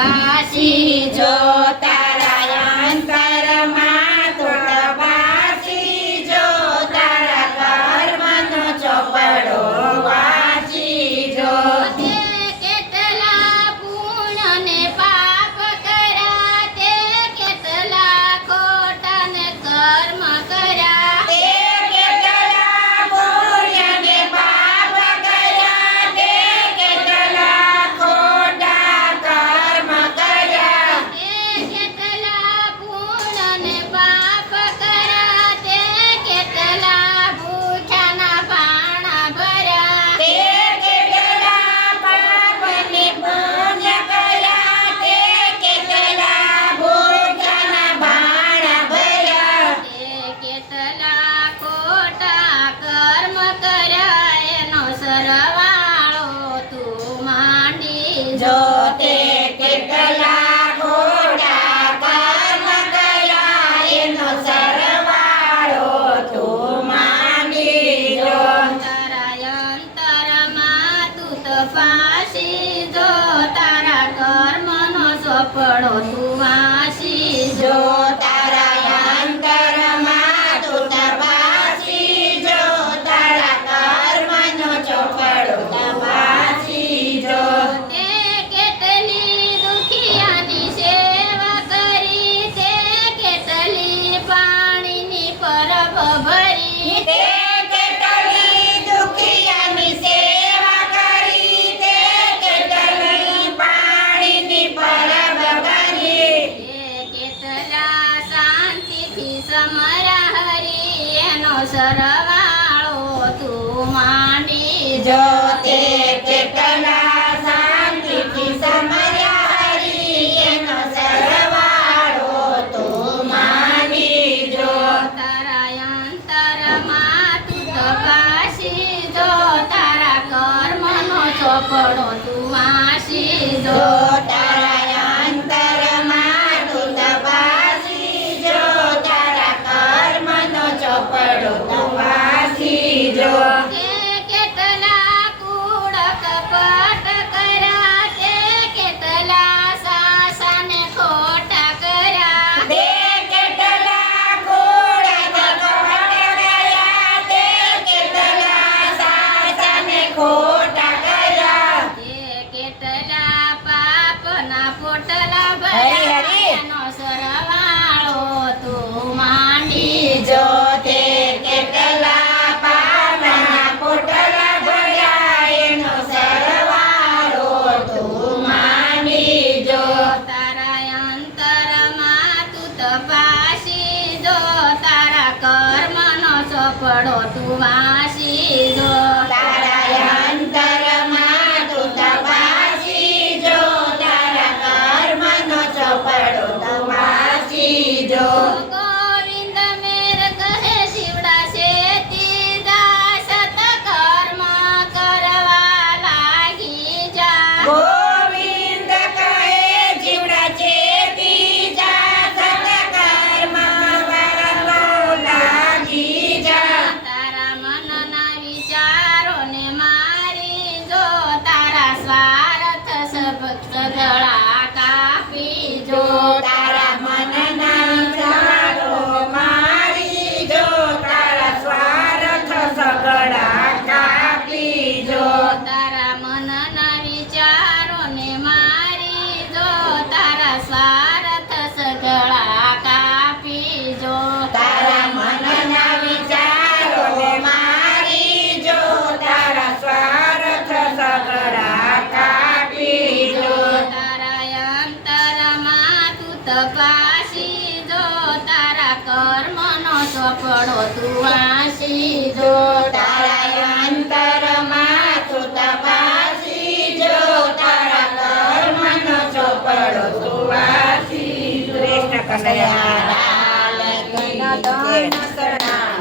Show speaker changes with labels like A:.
A: વાસી
B: જો
A: 合租 સરવાળો તું માની
B: જો તે કેટલા શાંતિથી સમયારી એનો સરવાળો તું માની જો.
A: તારા અંતરમાં તું તપાસી જો તારા કર્મનો ચોપડો તું વાસી
B: જો. ઘડો તું
A: વાસી
B: દો જો તારા કર્મ નો જો
A: ગોવિંદ મેર શિવડા છે તીજા કર્મ કરવા લાગી જા. બધા કપડો તું વાસી જો